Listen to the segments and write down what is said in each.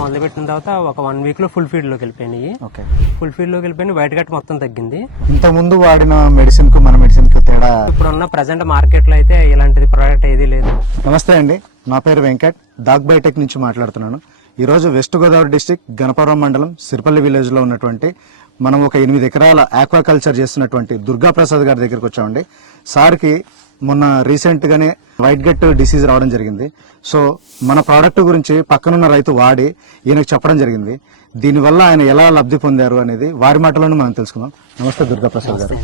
మొదలుపెట్టిన తర్వాత ఒక వన్ వీక్లో ఫుల్ ఫీడ్లోకి వెళ్ళిపోయినాయి. ఓకే. ఫుల్ ఫీడ్లోకి వెళ్ళిపోయిన వైట్ కట్ మొత్తం తగ్గింది. ఇంత ముందు వాడిన మెడిసిన్కు మన మెడిసిన్కు తేడా? ఇప్పుడున్న ప్రజెంట్ మార్కెట్లో అయితే ఇలాంటిది ప్రోడక్ట్ ఏది లేదు. నమస్తే అండి. నా పేరు వెంకట్. డాగ్ బయోటెక్ నుంచి మాట్లాడుతున్నాను. ఈ రోజు వెస్ట్ గోదావరి డిస్టిక్ గణపవరం మండలం సిరిపల్లి విలేజ్లో ఉన్నటువంటి మనం ఒక ఎనిమిది ఎకరాల ఆక్వాకల్చర్ చేస్తున్నటువంటి దుర్గా ప్రసాద్ గారి దగ్గరికి వచ్చామండి. సార్కి మొన్న రీసెంట్ గానే వైట్ గట్ డిసీజ్ రావడం జరిగింది. సో మన ప్రోడక్ట్ గురించి పక్కనున్న రైతు వాడి ఈయనకు చెప్పడం జరిగింది. దీనివల్ల ఆయన ఎలా లబ్ధి పొందారు అనేది వారి మాటలోనే మనం తెలుసుకుందాం. నమస్తే దుర్గా ప్రసాద్ గారు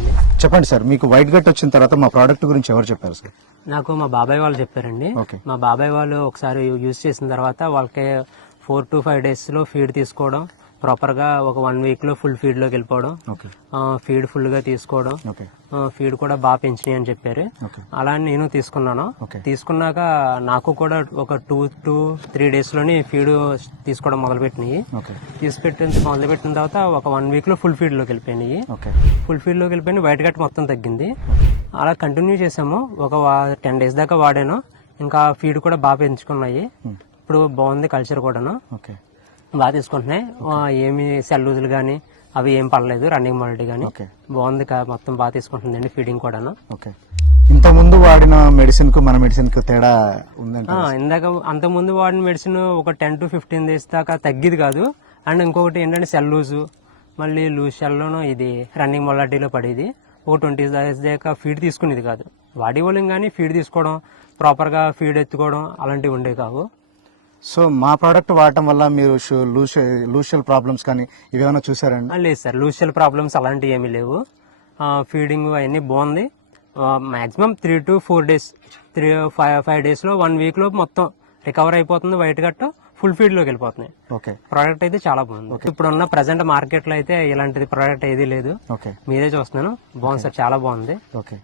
చెప్పండి సార్ మీకు వైట్ గట్ వచ్చిన తర్వాత మా ప్రోడక్ట్ గురించి ఎవరు చెప్పారు సార్? నాకు మా బాబాయ్ వాళ్ళు చెప్పారండి. మా బాబాయ్ వాళ్ళు ఒకసారి యూజ్ చేసిన తర్వాత వాళ్ళకి ఫోర్ టు ఫైవ్ డేస్లో ఫీడ్ తీసుకోవడం ప్రాపర్గా ఒక వన్ వీక్లో ఫుల్ ఫీడ్లోకి వెళ్ళిపోవడం. ఫీడ్ ఫుల్గా తీసుకోవడం. ఫీడ్ కూడా బాగా పెంచినాయి అని చెప్పారు. అలా నేను తీసుకున్నాను. తీసుకున్నాక నాకు కూడా ఒక టూ టూ త్రీ డేస్లోని ఫీడ్ తీసుకోవడం మొదలుపెట్టినాయి. ఓకే తీసుపెట్టిన మొదలుపెట్టిన తర్వాత ఒక వన్ వీక్లో ఫుల్ ఫీడ్లోకి వెళ్ళిపోయినాయి. ఫుల్ ఫీడ్లోకి వెళ్ళిపోయిన వైట్ కట్ మొత్తం తగ్గింది. అలా కంటిన్యూ చేసాము. ఒక టెన్ డేస్ దాకా వాడాను. ఇంకా ఫీడ్ కూడా బాగా పెంచుకున్నాయి. ఇప్పుడు బాగుంది కల్చర్ కూడాను. బాగా తీసుకుంటున్నాయి ఏమి సెల్ లూజులు కానీ అవి ఏం పడలేదు రన్నింగ్ మాల్టీ కానీ బాగుంది మొత్తం బాగా తీసుకుంటుందండి ఫీడింగ్ కూడాను. ఓకే. ఇంత ముందు వాడిన మెడిసిన్కు మన మెడిసిన్కు తేడా ఉందంట ఆ, ఇందాక అంత ముందు వాడిన మెడిసిన్ ఒక టెన్ టు ఫిఫ్టీన్ డేస్ దాకా తగ్గిది కాదు. అండ్ ఇంకొకటి ఏంటంటే సెల్ లూజు మళ్ళీ లూజ్ సెల్లోనూ ఇది రన్నింగ్ మొలాటిలో పడేది. ఒక ట్వంటీ డేస్ దాకా ఫీడ్ తీసుకునేది కాదు. వాడి వాళ్ళం కానీ ఫీడ్ తీసుకోవడం ప్రాపర్గా ఫీడ్ ఎత్తుకోవడం అలాంటివి ఉండేవి కావు. సో మా ప్రోడక్ట్ వాడటం వల్ల మీరు లూషియల్ ప్రాబ్లమ్స్ కానీ ఇవేమైనా చూసారండి? లేదు సార్. లూషియల్ ప్రాబ్లమ్స్ అలాంటివి ఏమీ లేవు. ఫీడింగ్ అవన్నీ బాగుంది. Maximum three to four days three five five డేస్లో వన్ వీక్లో మొత్తం రికవర్ అయిపోతుంది వైట్ కట్ ఫుల్ ఫీడ్లోకి వెళ్ళిపోతున్నాయి ఓకే. ప్రోడక్ట్ అయితే చాలా బాగుంది. ఇప్పుడున్న ప్రజెంట్ మార్కెట్లో అయితే ఇలాంటిది ప్రోడక్ట్ ఏది లేదు. ఓకే. మీరే చూస్తున్నాను బాగుంది సార్. చాలా బాగుంది. ఓకే.